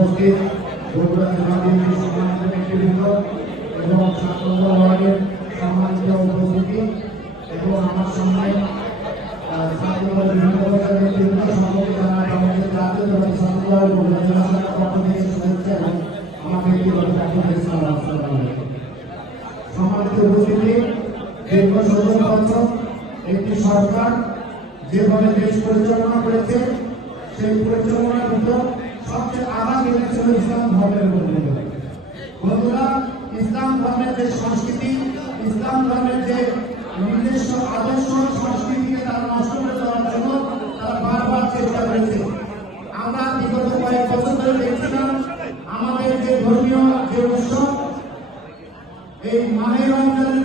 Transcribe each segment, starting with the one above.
উপস্থিত এবং ছাত্রদল ওয়ার্ডের সম্মানিত উপস্থিতি এবং আমার সামনে আহ, ছাত্রদল বিভিন্ন নেতৃবৃন্দ সম্পর্কে জানা আমাদের একটি সরকার যেভাবে দেশ পরিচালনা করেছে সেই পরিচালনার ভিতর সবচেয়ে আগামী ছিল ইসলাম ধর্মের মধ্যে বন্ধুরা, ইসলাম ধর্মের যে সংস্কৃতি, ইসলাম ধর্মের যে নিজস্ব আদর্শ সংস্কৃতিকে তারা নষ্ট করে দেওয়ার জন্য তারা বারবার চেষ্টা করেছে। আমরা বিগত কয়েক বছর ধরে দেখছিলাম, আমাদের যে ধর্মীয় যে উৎসব, এই মাহে রমজানের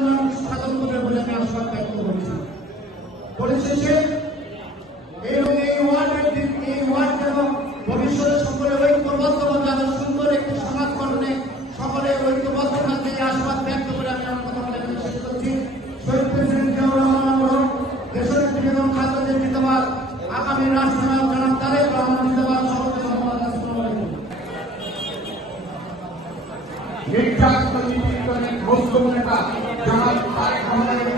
নির্যাতিত নিপীড়িত রহমান